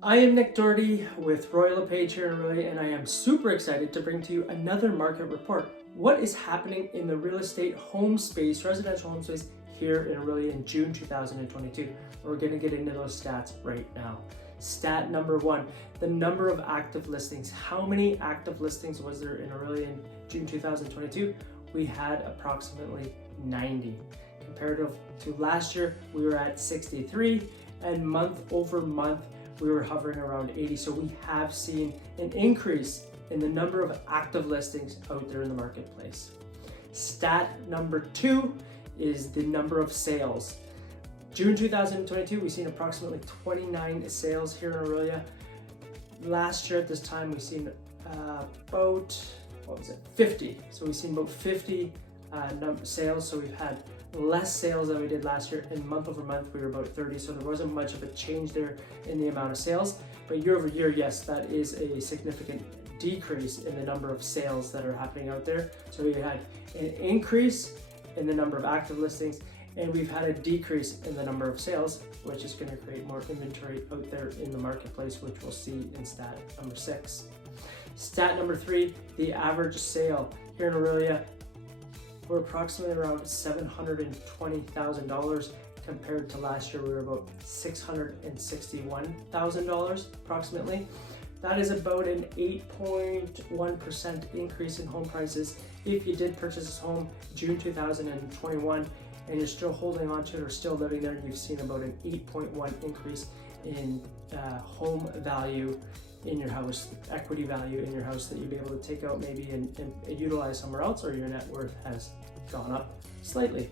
I am Nick Doherty with Royal LePage here in Orillia, and I am super excited to bring to you another market report. What is happening in the real estate home space, residential home space here in Orillia in June 2022? We're going to get into those stats right now. Stat number one, the number of active listings. How many active listings was there in Orillia in June 2022? We had approximately 90. Comparative to last year, we were at 63, and month over month, we were hovering around 80. So we have seen an increase in the number of active listings out there in the marketplace. Stat number two is the number of sales. June 2022, we've seen approximately 29 sales here in Orillia. Last year at this time, we've seen about, 50. So we've seen about 50 sales. So we've had less sales than we did last year, and month over month we were about 30, so there wasn't much of a change there in the amount of sales. But year over year, yes, that is a significant decrease in the number of sales that are happening out there. So we had an increase in the number of active listings, and we've had a decrease in the number of sales, which is going to create more inventory out there in the marketplace, which we'll see in stat number 6. Stat number 3, the average sale here in Orillia, we're approximately around $720,000 compared to last year. We were about $661,000 approximately. That is about an 8.1% increase in home prices. If you did purchase this home June 2021 and you're still holding on to it or still living there, you've seen about an 8.1 increase in home value in your house, equity value in your house that you'll be able to take out maybe and utilize somewhere else, or your net worth has gone up slightly.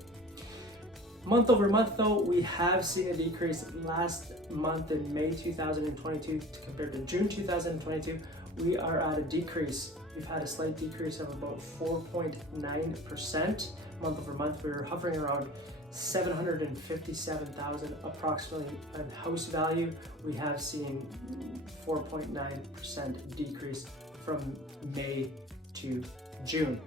Month over month though, we have seen a decrease. Last month in May 2022 compared to June 2022, we are at a decrease. We've had a slight decrease of about 4.9%. Month over month, we were hovering around 757,000 approximately in house value. We have seen 4.9% decrease from May to June.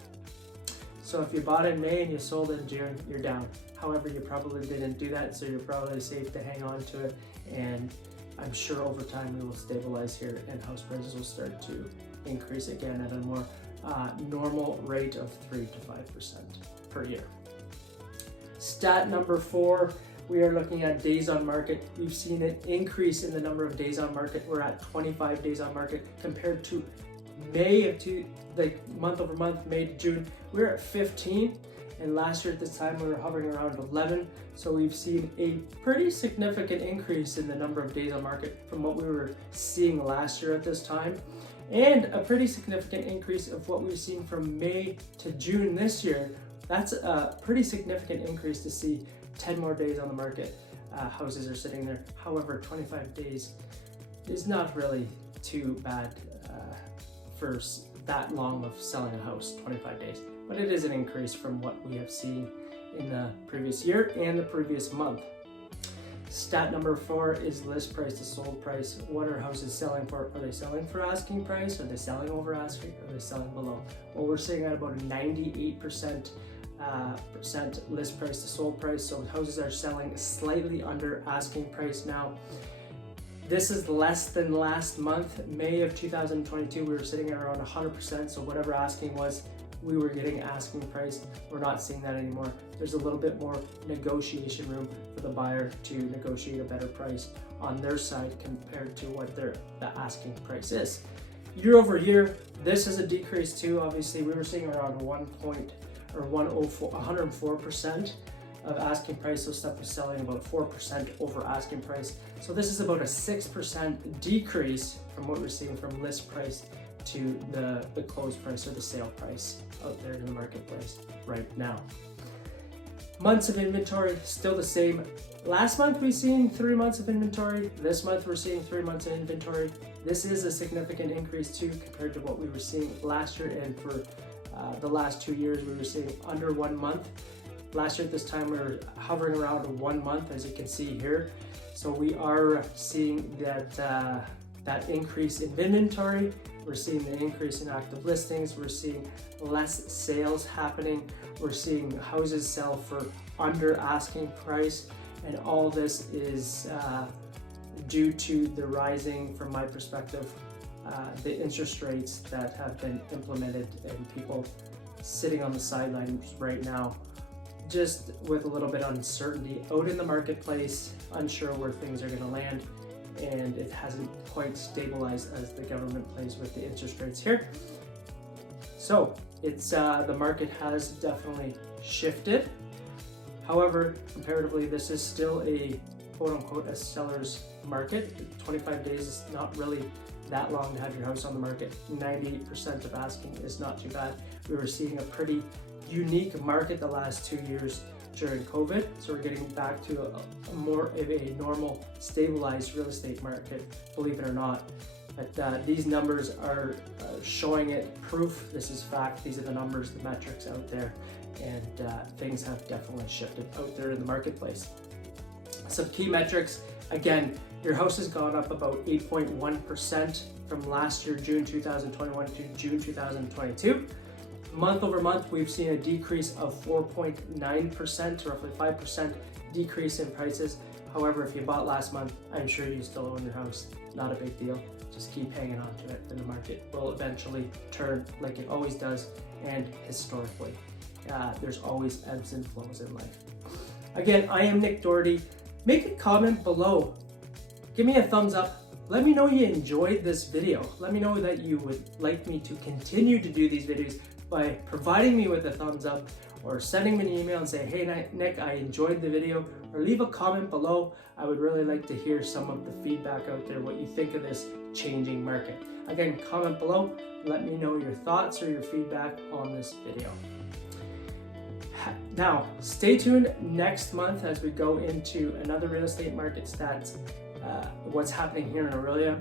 So if you bought in May and you sold in June, you're down. However, you probably didn't do that, so you're probably safe to hang on to it. And I'm sure over time we will stabilize here and house prices will start to increase again at a more normal rate of 3 to 5% per year. Stat number 4, we are looking at days on market. We've seen an increase in the number of days on market. We're at 25 days on market compared to month over month, May to June, we were at 15. And last year at this time, we were hovering around 11. So we've seen a pretty significant increase in the number of days on market from what we were seeing last year at this time. And a pretty significant increase of what we've seen from May to June this year. That's a pretty significant increase to see 10 more days on the market. Houses are sitting there. However, 25 days is not really too bad for that long of selling a house, 25 days. But it is an increase from what we have seen in the previous year and the previous month. Stat number 4 is list price to sold price. What are houses selling for? Are they selling for asking price? Are they selling over asking? Or are they selling below? Well, we're seeing at about a 98% list price to sold price. So houses are selling slightly under asking price now. This is less than last month. May of 2022, we were sitting at around 100%. So whatever asking was, we were getting asking price. We're not seeing that anymore. There's a little bit more negotiation room for the buyer to negotiate a better price on their side compared to what the asking price is. Year over year, this is a decrease too. Obviously, we were seeing around 104% of asking price. So stuff was selling about 4% over asking price. So this is about a 6% decrease from what we're seeing from list price to the close price or the sale price out there in the marketplace right now. Months of inventory, still the same. Last month we seen 3 months of inventory. This month we're seeing 3 months of inventory. This is a significant increase too compared to what we were seeing last year, and for the last 2 years we were seeing under 1 month. Last year at this time we were hovering around 1 month, as you can see here. So we are seeing that increase in inventory. We're seeing the increase in active listings. We're seeing less sales happening. We're seeing houses sell for under asking price, and all this is due to the rising, from my perspective, the interest rates that have been implemented and people sitting on the sidelines right now, just with a little bit of uncertainty out in the marketplace, unsure where things are going to land, and it hasn't quite stabilized as the government plays with the interest rates here. So it's the market has definitely shifted. However, comparatively, this is still a quote-unquote a seller's market. 25 days is not really that long to have your house on the market. 98% of asking is not too bad. We were seeing a pretty unique market the last 2 years during COVID, so we're getting back to a more of a normal, stabilized real estate market, believe it or not. But these numbers are showing it, proof. This is fact. These are the numbers, the metrics out there, and things have definitely shifted out there in the marketplace. Some key metrics, again, your house has gone up about 8.1% from last year, June 2021 to June 2022. Month over month, we've seen a decrease of 4.9%, roughly 5% decrease in prices. However, if you bought last month, I'm sure you still own your house. Not a big deal. Just keep hanging on to it, and the market will eventually turn like it always does, and historically. There's always ebbs and flows in life. Again, I am Nick Doherty. Make a comment below. Give me a thumbs up. Let me know you enjoyed this video. Let me know that you would like me to continue to do these videos by providing me with a thumbs up, or sending me an email and say, hey Nick, I enjoyed the video, or leave a comment below. I would really like to hear some of the feedback out there, what you think of this changing market. Again, comment below. Let me know your thoughts or your feedback on this video. Now, stay tuned next month as we go into another real estate market stats, what's happening here in Orillia.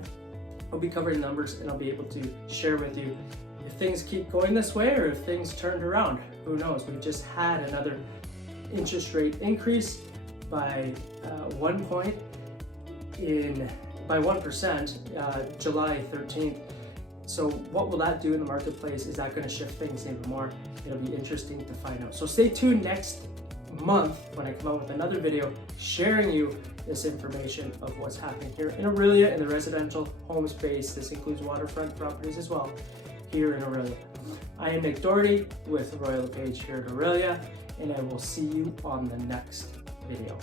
I'll be covering numbers, and I'll be able to share with you if things keep going this way or if things turned around. Who knows? We just had another interest rate increase by 1%, July 13th. So what will that do in the marketplace? Is that going to shift things even more? It'll be interesting to find out. So stay tuned next month when I come out with another video sharing you this information of what's happening here in Orillia in the residential home space. This includes waterfront properties as well here in Orillia. I am Nick Doherty with Royal LePage here at Orillia, and I will see you on the next video.